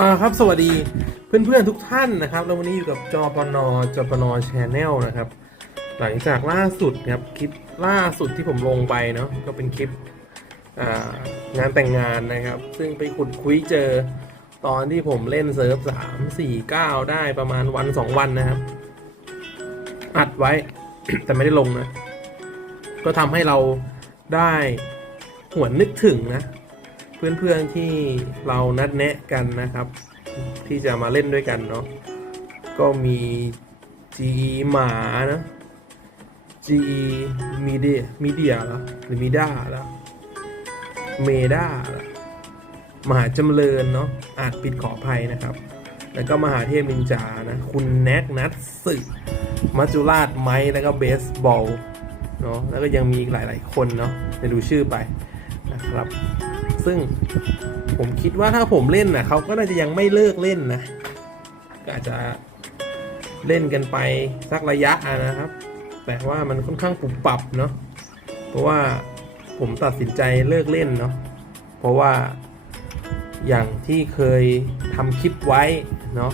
อ่าครับสวัสดีเพื่อนๆทุกท่านนะครับแล้ววันนี้อยู่กับจอปนจอปนชแนลนะครับ หลังจากล่าสุดครับคลิปล่าสุดที่ผมลงไปเนาะก็เป็นคลิปงานแต่งงานนะครับ ซึ่งไปขุดคุยเจอตอนที่ผมเล่นเซิร์ฟสามสี่เก้าได้ประมาณวันสองวันนะครับ อัดไว้ แต่ไม่ได้ลงนะ ก็ทำให้เราได้หวนนึกถึงนะ เพื่อนๆที่เรานัดแนะกันนะครับ ที่จะมาเล่นด้วยกันเนาะก็มีจีหมานะจีมีเดียมีเดียเหรอหรือมีด้าแล้วเมด้ามหาจำเริญเนาะอาจปิดขออภัยนะครับ แล้วก็มหาเทพนินจานะคุณแน็กนัทสึมัจจุราชไม้แล้วก็เบสบอลเนาะแล้วก็ยังมีอีกหลาย ๆ คนเนาะไปดูชื่อไปนะครับ ซึ่งผมคิดว่าถ้าผมเล่นนะเขาก็น่าจะยังไม่เลิกเล่นนะก็อาจจะเล่นกันไปสักระยะนะครับ แต่ว่ามันค่อนข้างปรับปรับเนาะเพราะว่าผมตัดสินใจเลิกเล่นเนาะเพราะว่าอย่างที่เคยทำคลิปไว้เนาะ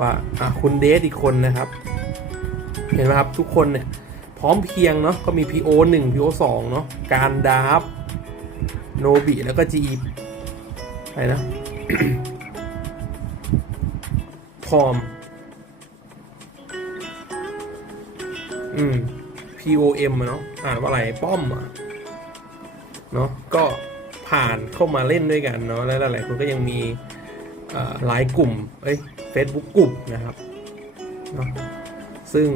ว่าอะคุณเดทอีกคนนะครับ เห็นไหมครับทุกคนเนี่ยพร้อมเพียงเนาะก็มี PO 1 PO 2เนาะการดาฟ โนบิแล้วก็จีอะไรนะพรอม อืม P O M อะเนาะอ่านว่าอะไร ป้อมอะเนาะก็ผ่านเข้ามาเล่นด้วยกันเนาะแล้วหลายๆคนก็ยังมีเอ่อไลน์กลุ่ม เอ้ย Facebook กลุ่มนะครับเนาะซึ่ง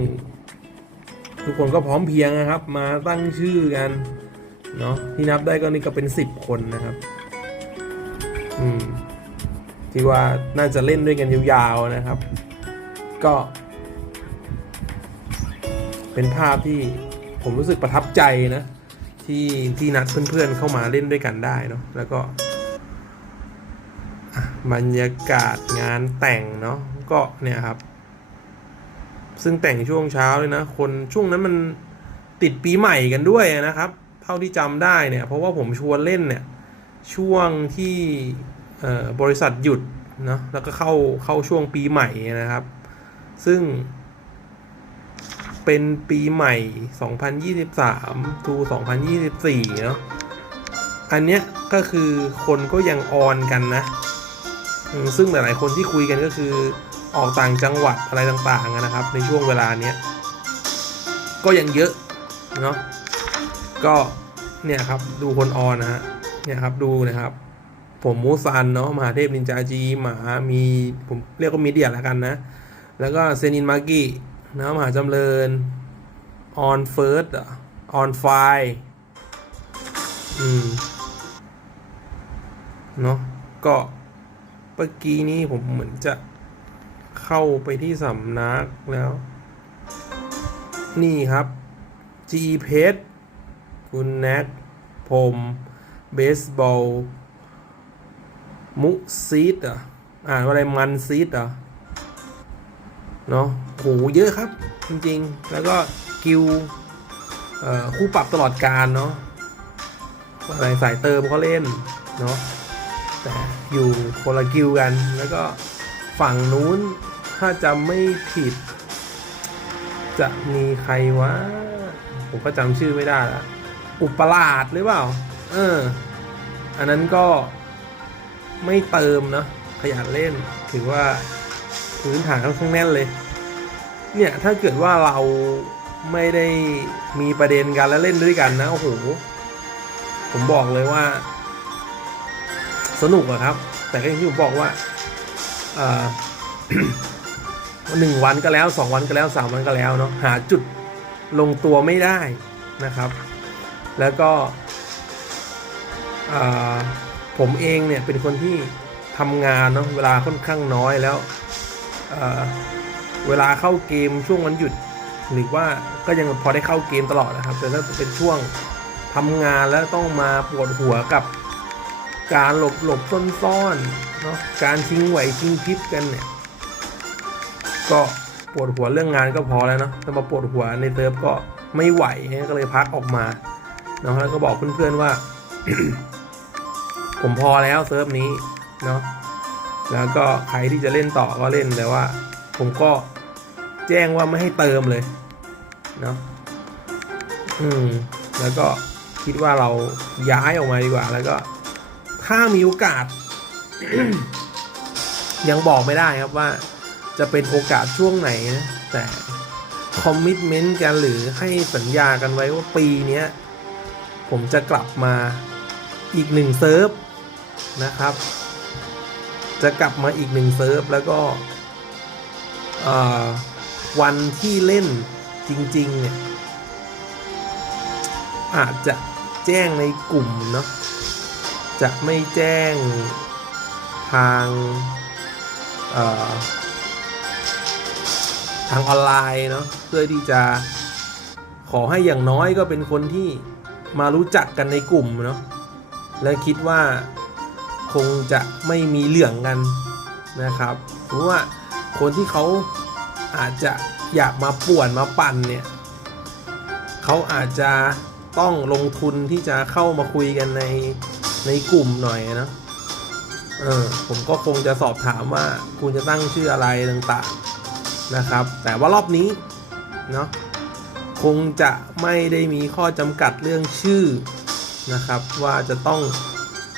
ทุกคนก็พร้อมเพียงนะครับ มาตั้งชื่อกัน เนาะที่นับได้ก็นี่ก็เป็นสิบคนนะครับ อืมที่ว่าน่าจะเล่นด้วยกันยาวๆนะครับ ก็ เป็นภาพที่ผมรู้สึกประทับใจนะ ที่ที่นัดเพื่อนๆเข้ามาเล่นด้วยกันได้เนาะแล้วก็บรรยากาศงานแต่งเนาะก็เนี่ยครับ ซึ่งแต่งช่วงเช้าเลยนะ คนช่วงนั้นมันติดปีใหม่กันด้วยนะครับ เท่าที่จำได้เนี่ย เพราะว่าผมชวนเล่นเนี่ย ช่วงที่บริษัทหยุดเนาะแล้วก็เข้าเข้าช่วงปีใหม่นะครับ ซึ่ง เป็นปีใหม่ 2023 to 2024 เนาะอันเนี้ยก็คือคนก็ยังออนกันนะ ซึ่งหลายๆคนที่คุยกันก็คือออกต่างจังหวัดอะไรต่างๆนะครับ ในช่วงเวลาเนี้ยก็ยังเยอะเนาะ ก็เนี่ยครับดูคนออนนะฮะเนี่ยครับดูนะครับ ผมมูซันเนาะมหาเทพนินจาจีหมามีผมเรียกว่ามีเดียแล้วกันนะ แล้วก็เซนินมากินะมหาจำเริญออนเฟิร์สออนไฟอืมเนาะก็เมื่อกี้นี้ผมเหมือนจะเข้าไปที่สำนักแล้ว นี่ครับ G เพชร คุณแน็กผมเบสบอล มุซีดอะอ่านว่าอะไรมันซีดอะเนาะโหเยอะครับ จริงๆ แล้วก็กิวเอ่อคู่ปรับตลอดการเนาะอะไรสายเติมเขาเล่นเนาะแต่อยู่คนละกิวกัน แล้วก็ฝั่งนู้นถ้าจำไม่ผิด จะมีใครวะ ผมก็จำชื่อไม่ได้ละ อุปราชหรือเปล่า เออ อันนั้นก็ไม่เติมนะขยันเล่น ถือว่าพื้นฐานค่อนข้างแน่นเลย เนี่ยถ้าเกิดว่าเราไม่ได้มีประเด็นกันแล้วเล่นด้วยกันนะโอ้โหผมบอกเลยว่า สนุกอะครับ แต่ก็อย่างที่ผมบอกว่าหนึ่งวันก็แล้วสองวันก็แล้วสามวันก็แล้วเนาะหาจุดลงตัวไม่ได้นะครับ แล้วก็ผมเองเนี่ยเป็นคนที่ทำงานเนาะเวลาค่อนข้างน้อยแล้วเเวลาเข้าเกมช่วงวันหยุด หรือว่าก็ยังพอได้เข้าเกมตลอดนะครับแต่ถ้าเป็นช่วงทำงานแล้วต้องมาปวดหัวกับการหลบหลบซ่อนซ่อนเนาะการชิงไหวชิงพริบกันเนี่ยก็ปวดหัวเรื่องงานก็พอแล้วเนาะถ้ามาปวดหัวในเซิร์ฟก็ไม่ไหวก็เลยพักออกมา เนาะแล้วก็บอกเพื่อนๆว่า ผมพอแล้วเซิร์ฟนี้เนาะแล้วก็ใครที่จะเล่นต่อก็เล่นแต่ว่า ผมก็แจ้งว่าไม่ให้เติมเลยเนาะอืม แล้วก็คิดว่าเราย้ายออกมาดีกว่า แล้วก็ ถ้ามีโอกาส ยังบอกไม่ได้ครับว่า จะเป็นโอกาสช่วงไหนนะแต่คอมมิชเมนต์กันหรือให้สัญญากันไว้ว่าปีเนี้ย ผมจะกลับมาอีกหนึ่งเซิร์ฟนะครับ จะกลับมาอีกหนึ่งเซิร์ฟแล้วก็วันที่เล่นจริง ๆ เนี่ย อาจจะแจ้งในกลุ่มเนาะจะไม่แจ้งทางทางออนไลน์เนาะเพื่อที่จะขอให้อย่างน้อยก็เป็นคนที่ มารู้จักกันในกลุ่มเนาะและคิดว่าคงจะไม่มีเหลืองกันนะครับ เพราะว่าคนที่เขาอาจจะอยากมาป่วนมาปั่นเนี่ยเขาอาจจะต้องลงทุนที่จะเข้ามาคุยกันในในกลุ่มหน่อยนะเออผมก็คงจะสอบถามว่าคุณจะตั้งชื่ออะไรต่างๆนะครับ แต่ว่ารอบนี้เนาะ คงจะไม่ได้มีข้อจำกัดเรื่องชื่อนะครับ ว่าจะต้อง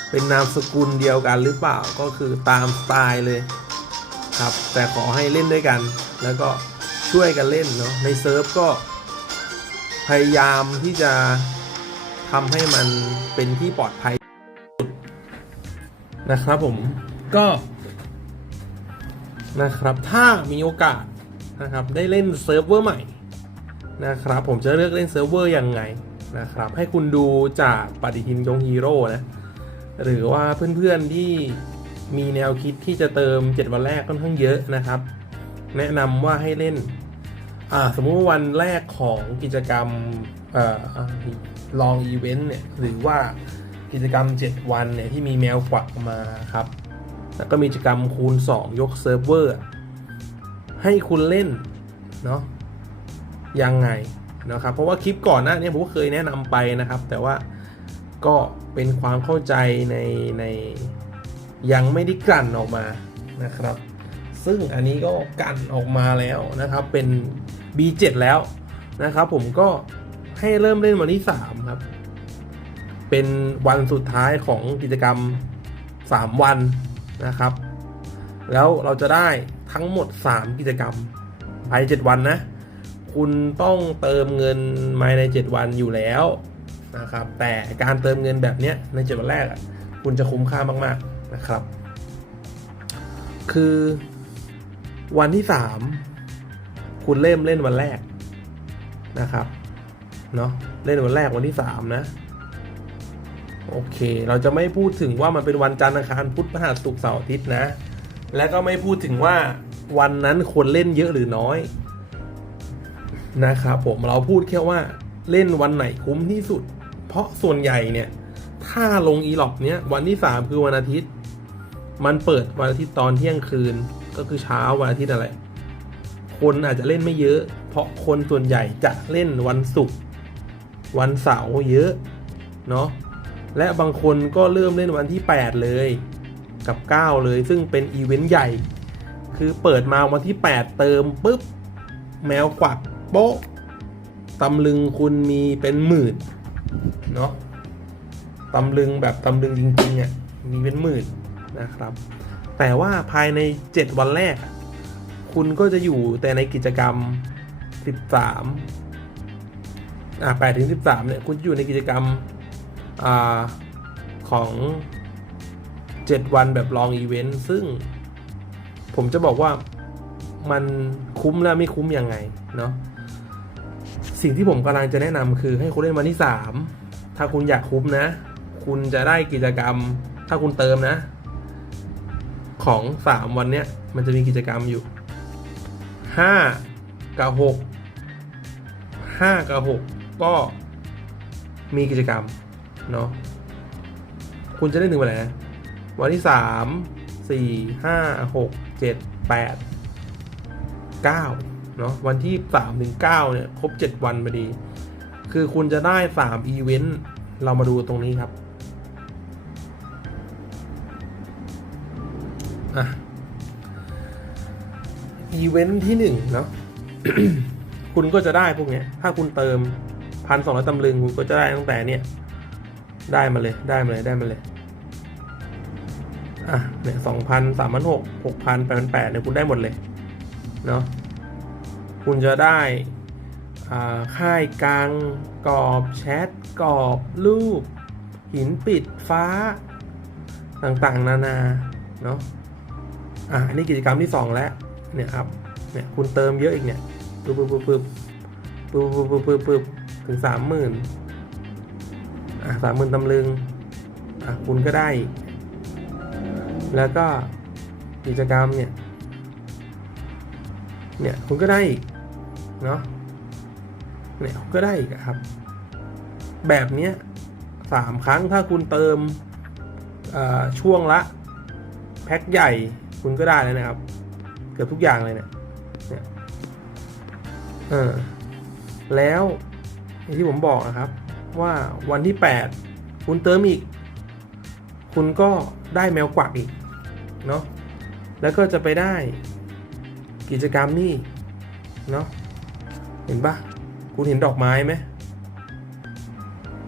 เป็นนามสกุลเดียวกันหรือเปล่าก็คือตามสไตล์เลยครับ แต่ขอให้เล่นด้วยกัน แล้วก็ช่วยกันเล่นเนาะในเซิร์ฟก็พยายามที่จะทำให้มันเป็นที่ปลอดภัยนะครับผมก็นะครับถ้ามีโอกาสนะครับได้เล่นเซิร์ฟเวอร์ใหม่ นะครับ ผมจะเลือกเล่นเซิร์ฟเวอร์ยังไงนะครับ ให้คุณดูจากปฏิทินยงฮีโร่นะ หรือว่าเพื่อนๆที่มีแนวคิดที่จะเติม 7 วันแรกค่อนข้างเยอะนะครับ แนะนำว่าให้เล่น อ่า สมมุติว่าวันแรกของกิจกรรมอลองอีเวนต์เนี่ย หรือว่ากิจกรรม 7 วันเนี่ยที่มีแมวกวักมาครับ แล้วก็มีกิจกรรมคูณ 2 ยกเซิร์ฟเวอร์ ให้คุณเล่นเนาะ ยังไงนะครับ เพราะว่าคลิปก่อนหน้านี้ผมก็เคยแนะนำไปนะครับ แต่ว่าก็เป็นความเข้าใจในในยังไม่ได้กลั่นออกมานะครับ ซึ่งอันนี้ก็กันออกมาแล้วนะครับ เป็น B7 แล้วนะครับ ผมก็ให้เริ่มเล่นวันที่ 3 ครับ เป็นวันสุดท้ายของกิจกรรม 3 วันนะครับ แล้วเราจะได้ทั้งหมด 3 กิจกรรมภายใน7วันนะ คุณต้องเติมเงินภายใน 7 วันอยู่แล้วนะครับ แต่การเติมเงินแบบนี้ใน 7 วันแรกอะคุณจะคุ้มค่ามาก ๆนะครับ คือวันที่ 3 คุณเริ่มเล่นวันแรกนะครับเนาะเล่นวันแรกวันที่ 3 นะโอเค เราจะไม่พูดถึงว่ามันเป็นวันจันทร์อังคารพุธพฤหัสศุกร์เสาร์อาทิตย์นะ และก็ไม่พูดถึงว่าวันนั้นคนเล่นเยอะหรือน้อย นะครับผมเราพูดแค่ว่าเล่นวันไหนคุ้มที่สุด เพราะส่วนใหญ่เนี่ย ถ้าลงอีล็อกเนี้ยวันที่ 3 คือวันอาทิตย์ มันเปิดวันอาทิตย์ตอนเที่ยงคืนก็คือเช้าวันอาทิตย์อะไร คนอาจจะเล่นไม่เยอะ เพราะคนส่วนใหญ่จะเล่นวันศุกร์วันเสาร์เยอะเนาะและบางคนก็เริ่มเล่นวันที่ 8 เลยกับ 9 เลย ซึ่งเป็นอีเวนต์ใหญ่ คือเปิดมาวันที่ 8 เติมปุ๊บ แมวกวัก โป๊ะตำลึงคุณมีเป็นหมื่นเนาะตำลึงแบบตำลึงจริงๆอะมีเป็นหมื่นนะครับ แต่ว่าภายใน 7 วันแรก คุณก็จะอยู่แต่ในกิจกรรม 13 อ่า8ถึง 13 เนี่ย คุณอยู่ในกิจกรรม อ่า ของ 7 วันแบบลองอีเวนต์ ซึ่งผมจะบอกว่ามันคุ้มและไม่คุ้มยังไง เนาะ สิ่งที่ผมกำลังจะแนะนำคือให้คุณเล่นวันที่ 3 ถ้าคุณอยากคุ้มนะ คุณจะได้กิจกรรม ถ้าคุณเติมนะ ของ 3 วันเนี้ยมันจะมีกิจกรรมอยู่ 5 กับ 6 5 กับ 6 ก็มีกิจกรรม เนาะคุณจะได้ถึงวันไหนวันที่ 3 4 5 6 7 8 9 เนาะวันที่3ถึง9เนี่ยครบ 7 วันพอดี คือคุณจะได้ 3 อีเวนต์ เรามาดูตรงนี้ครับอะอีเวนท์ที่หนึ่งเนาะคุณก็จะได้พวกเนี้ย ถ้าคุณเติมพันสองร้อยตำลึงคุณก็จะได้ตั้งแต่เนี่ยได้มาเลยได้มาเลยได้มาเลยอะเนี่ยสองพันสามพันหกหกพันแปดพันแปดเนี่ยคุณได้หมดเลยเนาะ คุณจะได้ค่ายกลางกรอบแชทกรอบรูป หินปิดฟ้า ต่างๆ นานาเนาะอะอันนี้กิจกรรมที่สองแล้วเนี่ยครับเนี่ยคุณเติมเยอะอีกเนี่ยปึ๊บปึ๊บปึ๊บปึ๊บปึ๊บปึ๊บปึ๊บปึ๊บถึงสามหมื่นอะสามหมื่นตำลึงอะคุณก็ได้ แล้วก็กิจกรรมเนี่ย เนี่ยคุณก็ได้อีกเนาะเนี่ยก็ได้อีกครับ แบบเนี้ยสามครั้งถ้าคุณเติมช่วงละแพ็คใหญ่คุณก็ได้แล้วนะครับ เกือบทุกอย่างเลยเนี่ยเนี่ยเออแล้วอย่างที่ผมบอกนะครับ ว่าวันที่แปดคุณเติมอีก คุณก็ได้แมวกวักอีกเนาะแล้วก็จะไปได้ กิจกรรมนี่เนาะเห็นปะคุณเห็นดอกไม้ไหม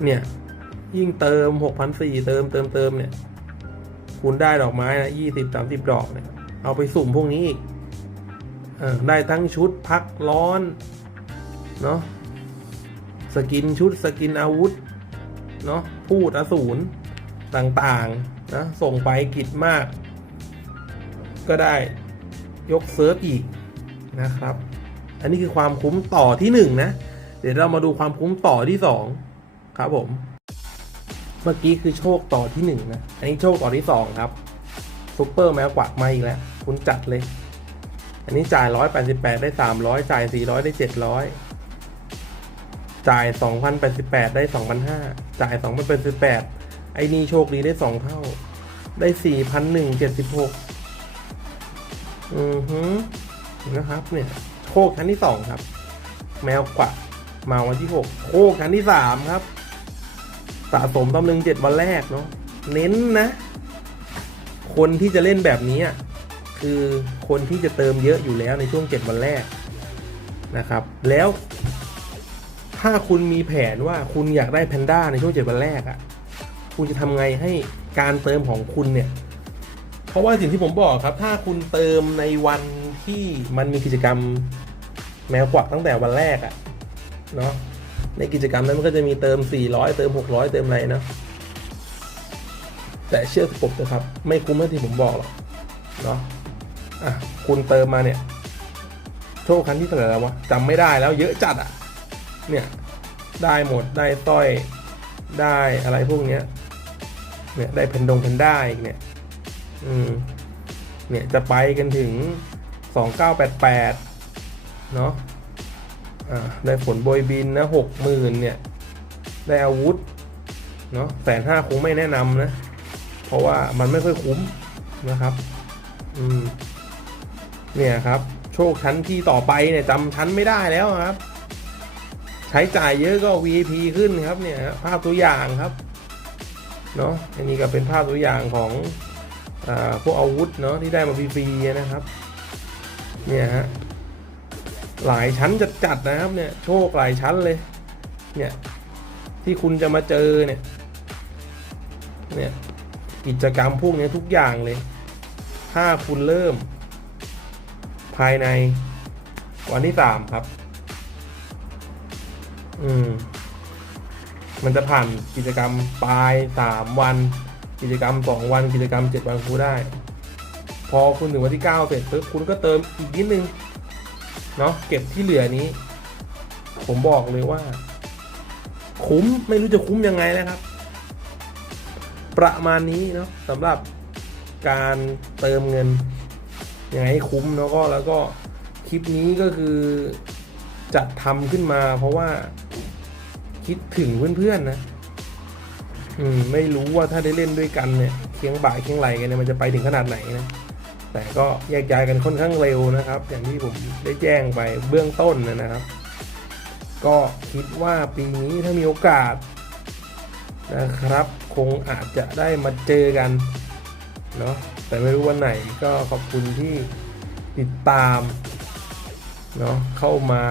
เนี่ย ยิ่งเติมหกพันสี่เติมเติมเติมเนี่ย คุณได้ดอกไม้นะยี่สิบสามสิบดอกเนี่ย เอาไปสุ่มพวกนี้เออได้ทั้งชุดพักร้อนเนาะสกินชุดสกินอาวุธเนาะพูดอสูรต่างๆนะส่งไปกิจมาก ก็ได้ ยกเซิร์ฟอีกนะครับ อันนี้คือความคุ้มต่อที่ 1 นะ เดี๋ยวเรามาดูความคุ้มต่อที่ 2 ครับผม เมื่อกี้คือโชคต่อที่ 1 นะ อันนี้โชคต่อที่ 2 ครับซูเปอร์แมวกวักมาอีกแล้ว คุณจัดเลย อันนี้จ่าย 188 ได้ 300 จ่าย 400 ได้ 700 จ่าย 2,088 ได้ 2,500 จ่าย 2,088 ไอ้นี่โชคดีได้ 2 เท่า ได้ 4,176 อือฮึนะครับเนี่ยโชคชั้นที่สองครับ แมวกวักมาวันที่หกโชคชั้นที่สามครับ สะสมตำลึงเจ็ดวันแรกเนาะเน้นนะ คนที่จะเล่นแบบนี้คือคนที่จะเติมเยอะอยู่แล้วในช่วงเจ็ดวันแรกนะครับ แล้ว ถ้าคุณมีแผนว่าคุณอยากได้แพนด้าในช่วงเจ็ดวันแรกอะ่ะ คุณจะทำไงให้การเติมของคุณเนี่ย เพราะว่าสิ่งที่ผมบอกครับ ถ้าคุณเติมในวันที่มันมีกิจกรรมแมวกวักตั้งแต่วันแรกอะเนาะในกิจกรรมนั้นมันก็จะมีเติม 400 เติม 600 เติมอะไรนะแต่เชื่อผมนะครับ ไม่คุ้มเท่าที่ผมบอกหรอกเนาะอะคุณเติมมาเนี่ยโชคครั้งที่เท่าไหร่แล้ววะจำไม่ได้แล้วเยอะจัดอะเนี่ยได้หมดได้สร้อยได้อะไรพวกเนี้ยเนี่ยได้เพนดงเพนด้าอีกเนี่ย อืมเนี่ยจะไปกันถึง 2988 เนาะอ่าได้ผลโบยบินนะหกหมื่นเนี่ย ได้อาวุธ เนาะแสนห้าคงไม่แนะนำนะ เพราะว่ามันไม่ค่อยคุ้มนะครับ อืม เนี่ยครับ โชคชั้นที่ต่อไปเนี่ยจำชั้นไม่ได้แล้วครับ ใช้จ่ายเยอะก็ VIP ขึ้นครับเนี่ย ภาพตัวอย่างครับ เนาะอันนี้ก็เป็นภาพตัวอย่างของ พวกอาวุธเนาะที่ได้มาฟรีๆนะครับเนี่ยฮะหลายชั้นจะจัดนะครับเนี่ยโชคหลายชั้นเลยเนี่ยที่คุณจะมาเจอเนี่ยเนี่ยกิจกรรมพวกนี้ทุกอย่างเลย ถ้าคุณเริ่ม ภายในวันที่สามครับ อืม มันจะผ่านกิจกรรมปลายสามวัน กิจกรรมสองวันกิจกรรมเจ็ดวันคุณได้ พอคุณถึงวันที่เก้าเสร็จปุ๊บคุณก็เติมอีกนิดนึงเนาะเก็บที่เหลือนี้ ผมบอกเลยว่า คุ้มไม่รู้จะคุ้มยังไงแล้วครับ ประมาณนี้เนาะสำหรับการเติมเงินยังไงให้คุ้มเนาะก็แล้วก็คลิปนี้ก็คือจัดทำขึ้นมาเพราะว่าคิดถึงเพื่อนๆนะ อืมไม่รู้ว่าถ้าได้เล่นด้วยกันเนี่ยเคียงบ่ายเคียงไหลกันเนี่ยมันจะไปถึงขนาดไหนนะแต่ก็แยกย้ายกันค่อนข้างเร็วนะครับ อย่างที่ผมได้แจ้งไปเบื้องต้นนะครับ ก็คิดว่าปีนี้ถ้ามีโอกาสนะครับ คงอาจจะได้มาเจอกันเนาะแต่ไม่รู้วันไหนก็ขอบคุณที่ติดตามเนาะเข้ามา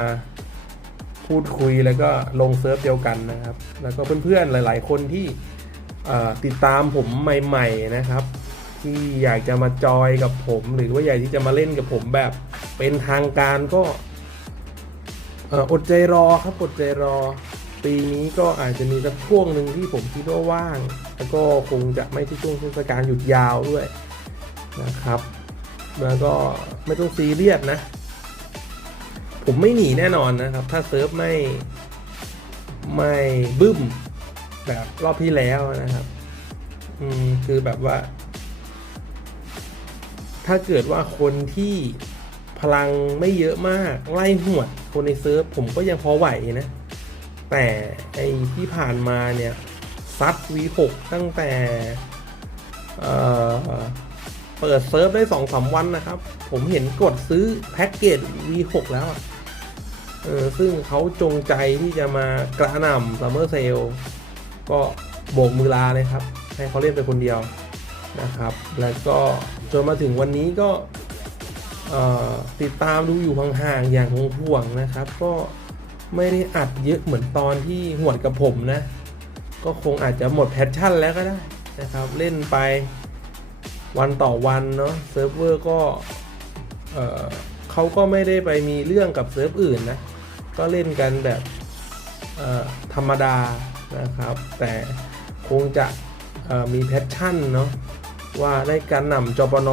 พูดคุยแล้วก็ลงเซิร์ฟเดียวกันนะครับ แล้วก็เพื่อนๆหลาย ๆ คนที่ติดตามผมใหม่ๆนะครับ ที่อยากจะมาจอยกับผม หรือว่าอยากที่จะมาเล่นกับผมแบบเป็นทางการก็เอ่ออดใจรอครับอดใจรอ ปีนี้ก็อาจจะมีสักช่วงหนึ่งที่ผมคิดว่าว่าง แล้วก็คงจะไม่ใช่ช่วงเทศกาลหยุดยาวด้วยนะครับ แล้วก็ไม่ต้องซีเรียสนะ ผมไม่หนีแน่นอนนะครับ ถ้าเซิร์ฟไม่ไม่บึ้มแบบรอบที่แล้วนะครับ อืมคือแบบว่า ถ้าเกิดว่าคนที่พลังไม่เยอะมาก ไล่หวด คนในเซิร์ฟผมก็ยังพอไหวนะ แต่ไอที่ผ่านมาเนี่ยซัด V6 ตั้งแต่เเปิดเซิร์ฟได้สองสามวันนะครับ ผมเห็นกดซื้อแพ็กเกจ V6 แล้วอะ เออซึ่งเขาจงใจที่จะมากระหน่ำซัมเมอร์เซลก็โบกมือลาเลยครับ ให้เขาเล่นไปคนเดียวนะครับ แล้วก็จนมาถึงวันนี้ก็ติดตามดูอยู่ห่างๆอย่างห่วงๆนะครับ ก็ไม่ได้อัดเยอะเหมือนตอนที่หวดกับผมนะ ก็คงอาจจะหมดแพชชั่นแล้วก็ได้นะครับ เล่นไปวันต่อวันเนาะเซิร์ฟเวอร์ก็เขาก็ไม่ได้ไปมีเรื่องกับเซิร์ฟอื่นนะ ก็เล่นกันแบบธรรมดานะครับ แต่คงจะมีแพชชั่นเนาะว่าได้การนำจปน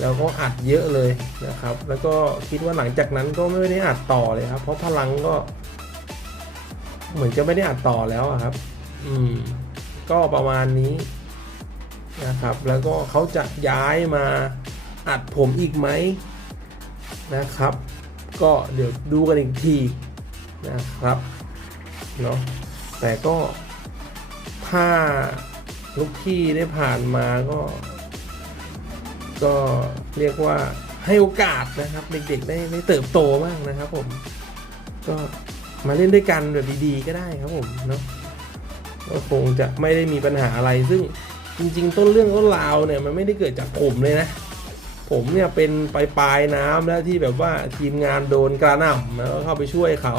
แล้วก็อัดเยอะเลยนะครับ แล้วก็คิดว่าหลังจากนั้นก็ไม่ได้อัดต่อเลยครับ เพราะพลังก็ เหมือนจะไม่ได้อัดต่อแล้วครับ อืม ก็ประมาณนี้นะครับ แล้วก็เขาจะย้ายมาอัดผมอีกไหมนะครับ ก็เดี๋ยวดูกันอีกทีนะครับเนาะแต่ก็ถ้าลูกพี่ได้ผ่านมาก็ ก็เรียกว่าให้โอกาสนะครับ เด็กๆได้ได้เติบโตบ้างนะครับ ผม ก็มาเล่นด้วยกันแบบดีๆก็ได้ครับผมเนาะก็คงจะไม่ได้มีปัญหาอะไรซึ่งจริง ๆ ต้นเรื่องต้นราวเนี่ยมันไม่ได้เกิดจากผมเลยนะ ผมเนี่ยเป็นปลายปลายน้ำแล้วที่แบบว่าทีมงานโดนกระหน่ำแล้วก็เข้าไปช่วยเขา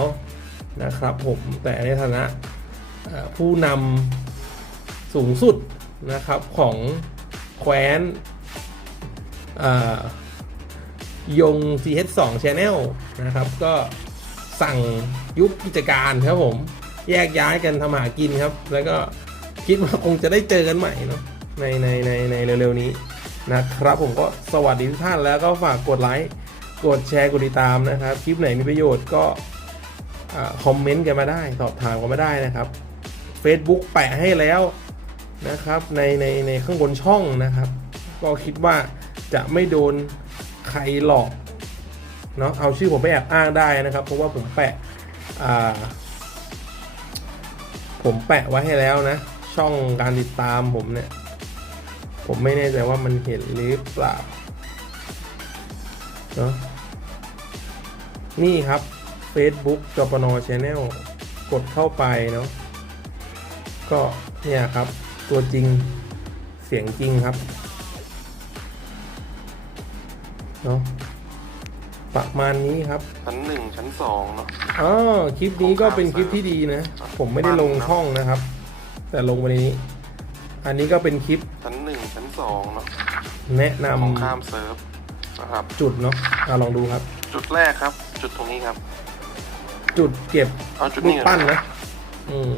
นะครับ ผมแต่ในฐานะผู้นำสูงสุดนะครับของแคว้นยง CH2 Channel นะครับ ก็สั่งยุบกิจการครับผม แยกย้ายกันทำหากินครับ แล้วก็คิดว่าคงจะได้เจอกันใหม่เนาะในในในในเร็วๆนี้ นะครับผมก็สวัสดีทุกท่านแล้วก็ฝากกดไลค์กดแชร์กดติดตามนะครับ คลิปไหนมีประโยชน์ก็คอมเมนต์กันมาได้ สอบถามกันมาได้นะครับ Facebook แปะให้แล้วนะครับในในในข้างบนช่องนะครับ ก็คิดว่าจะไม่โดนใครหลอกเนาะเอาชื่อผมไปแอบอ้างได้นะครับ เพราะว่าผมแปะผมแปะไว้ให้แล้วนะ ช่องการติดตามผมเนี่ย ผมไม่แน่ใจว่ามันเห็นหรือเปล่าเนาะนี่ครับ Facebook จปน Channel กดเข้าไปเนาะก็เนี่ยครับตัวจริงเสียงจริงครับเนาะประมาณนี้ครับชั้นหนึ่งชั้นสองเนาะอ๋อคลิปนี้ก็เป็นคลิปที่ดีนะ ผมไม่ได้ลงช่องนะครับ แต่ลงวันนี้ อันนี้ก็เป็นคลิปชั้นหนึ่งชั้นสองเนาะ แนะนตรงข้ามเซิร์ฟนะครับำจุดเนาะอะลองดูครับ จุดแรกครับ จุดตรงนี้ครับ จุดเก็บเอาจุดรูนี้ปก่อปั้นนนะอืม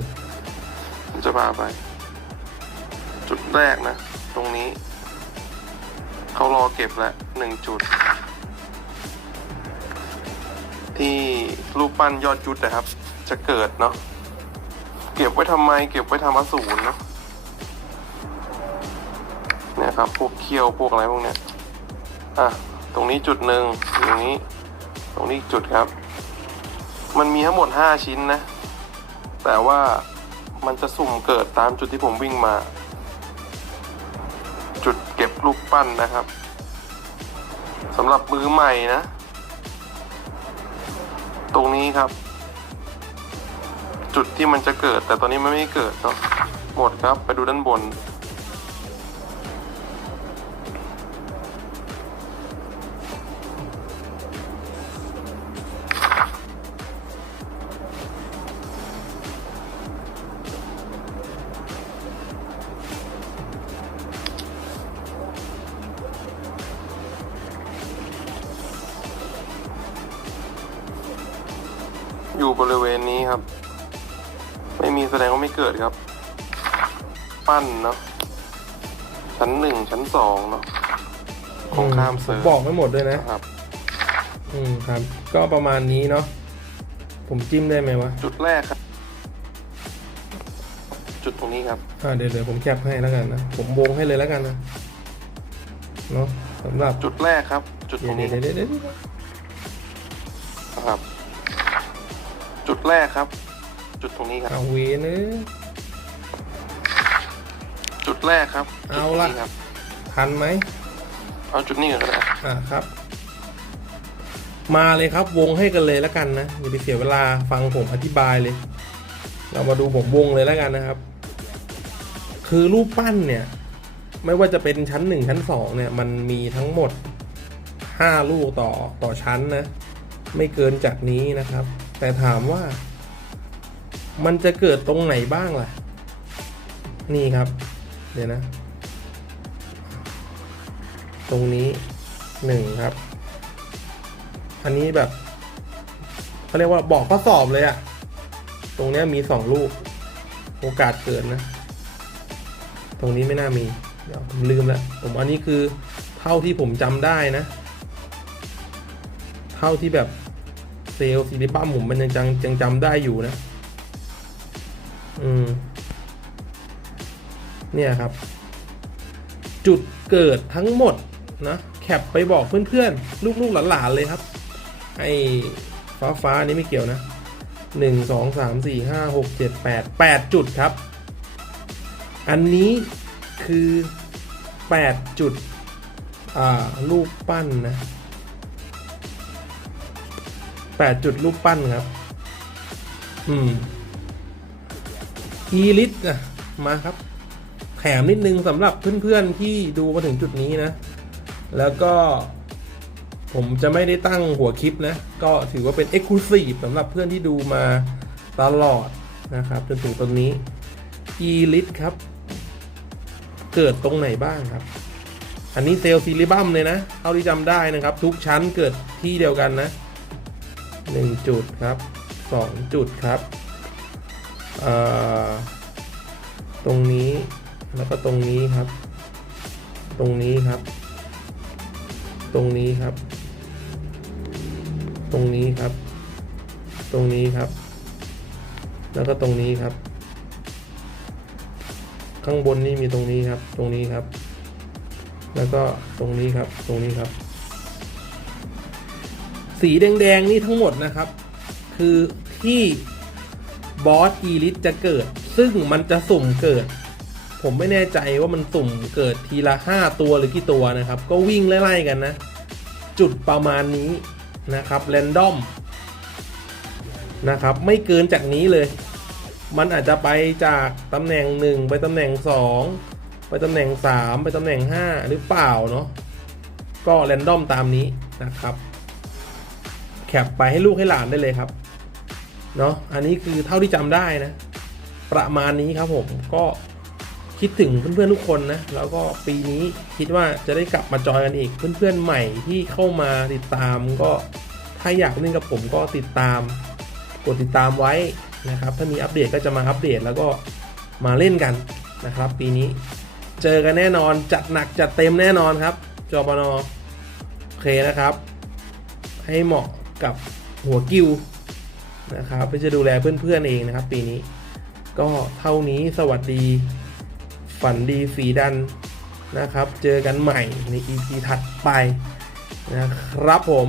ผมจะพาไป จุดแรกนะ ตรงนี้ เขารอเก็บแล้วหนึ่งจุด ที่รูปปั้นยอดจุดนะครับ จะเกิดเนาะเก็บไว้ทำไม เก็บไว้ทำอสูรเนาะ เนี่ยครับ พวกเคี้ยวพวกอะไรพวกเนี้ยอะตรงนี้จุดหนึ่งตรงนี้ ตรงนี้จุดครับ มันมีทั้งหมดห้าชิ้นนะ แต่ว่ามันจะสุ่มเกิดตามจุดที่ผมวิ่งมา จุดเก็บรูปปั้นนะครับสำหรับมือใหม่นะ ตรงนี้ครับ จุดที่มันจะเกิด แต่ตอนนี้มันไม่เกิดเนาะหมดครับไปดูด้านบน ครับ ไม่มีแสดงว่าไม่เกิดครับ ปั้นเนาะชั้นหนึ่งชั้นสองเนาะของข้ามเซิร์ฟบอกไม่หมดด้วยนะนะ ครับ อืมครับ ก็ประมาณนี้เนาะผมจิ้มได้ไหมวะ จุดแรกครับ จุดตรงนี้ครับ อ่าเดี๋ยวเดี๋ยวผมแคปให้แล้วกันนะ ผมวงให้เลยแล้วกันนะเนาะสำหรับจุดแรกครับ จุดตเดี๋รยวงนี้เดี๋ยวเดี๋ยวเดี๋ยวเดี๋ยวนะครับ จุดแรกครับ จุดตรงนี้ครับ เอาเวนเอ้ยจุดแรกครับจุดเอาตรงละนี้ครับ ทันไหมเอาจุดนี้ก่อนก็ได้อ่าครับ มาเลยครับวงให้กันเลยแล้วกันนะอย่าไปเสียเวลาฟังผมอธิบายเลย เรามาดูผมวงเลยแล้วกันนะครับ คือรูปปั้นเนี่ย ไม่ว่าจะเป็นชั้นหนึ่งชั้นสองเนี่ย มันมีทั้งหมดห้าลูกต่อต่อชั้นนะ ไม่เกินจากนี้นะครับ แต่ถามว่า มันจะเกิดตรงไหนบ้างล่ะ นี่ครับ เดี๋ยวนะ ตรงนี้หนึ่งครับ อันนี้แบบเขาเรียกว่าบอกข้อสอบเลยอะตรงเนี้ยมีสองลูก โอกาสเกิดนะ ตรงนี้ไม่น่ามี เดี๋ยวผมลืมแล้วผมอันนี้คือเท่าที่ผมจำได้นะ เท่าที่แบบ เซลล์ซิลิบัมผมมันยังจังยังจำได้อยู่นะ อืม เนี่ยครับ จุดเกิดทั้งหมดนะ แคปไปบอกเพื่อนๆ ลูกๆหลานๆเลยครับ ไอ้ฟ้าฟ้านี่ไม่เกี่ยวนะหนึ่งสองสามสี่ห้าหกเจ็ดแปดแปดจุดครับ อันนี้คือแปดจุด อ่า รูปปั้นนะ แปดจุดรูปปั้นครับ อืม อีลิทนะมาครับ แถมนิดนึงสำหรับเพื่อนๆที่ดูมาถึงจุดนี้นะ แล้วก็ ผมจะไม่ได้ตั้งหัวคลิปนะ ก็ถือว่าเป็น e x c l u s i v e สำหรับเพื่อนที่ดูมาตลอดนะครับ จนถึงตรงนี้ e l i t ครับ เกิดตรงไหนบ้างครับอันนี้เซลล์ซิลิบัมเลยนะ เท่าที่จำได้นะครับ ทุกชั้นเกิดที่เดียวกันนะ 1 จุดครับ 2 จุดครับ ตรงนี้แล้วก็ตรงนี้ครับ ตรงนี้ครับ ตรงนี้ครับ ตรงนี้ครับ ตรงนี้ครับ แล้วก็ตรงนี้ครับ ข้างบนนี่มีตรงนี้ครับ ตรงนี้ครับ แล้วก็ตรงนี้ครับ ตรงนี้ครับ สีแดงๆนี่ทั้งหมดนะครับ คือที่บอสอีลิทจะเกิด ซึ่งมันจะสุ่มเกิด ผมไม่แน่ใจว่ามันสุ่มเกิดทีละ 5 ตัวหรือกี่ตัวนะครับ ก็วิ่งไล่ๆกันนะ จุดประมาณนี้นะครับแรนดอมนะครับ ไม่เกินจากนี้เลย มันอาจจะไปจากตำแหน่ง 1 ไปตำแหน่ง 2 ไปตำแหน่ง 3 ไปตำแหน่ง 5 หรือเปล่าเนาะก็แรนดอมตามนี้นะครับ แคปไปให้ลูกให้หลานได้เลยครับเนาะอันนี้คือเท่าที่จำได้นะ ประมาณนี้ครับผมก็คิดถึงเพื่อนๆทุกคนนะแล้วก็ปีนี้คิดว่าจะได้กลับมาจอยกันอีกเพื่อนๆใหม่ที่เข้ามาติดตามก็ถ้าอยากเล่นกับผมก็ติดตาม กดติดตามไว้นะครับ ถ้ามีอัปเดตก็จะมาอัปเดตแล้วก็มาเล่นกันนะครับ ปีนี้เจอกันแน่นอนจัดหนักจัดเต็มแน่นอนครับจอปนโอเคนะครับ ให้เหมาะ กับหัวกิวนะครับเพื่อจะดูแลเพื่อนๆเองนะครับ ปีนี้ ก็เท่านี้สวัสดี ฝันดีฝีดันนะครับ เจอกันใหม่ใน EP ถัดไปนะครับผม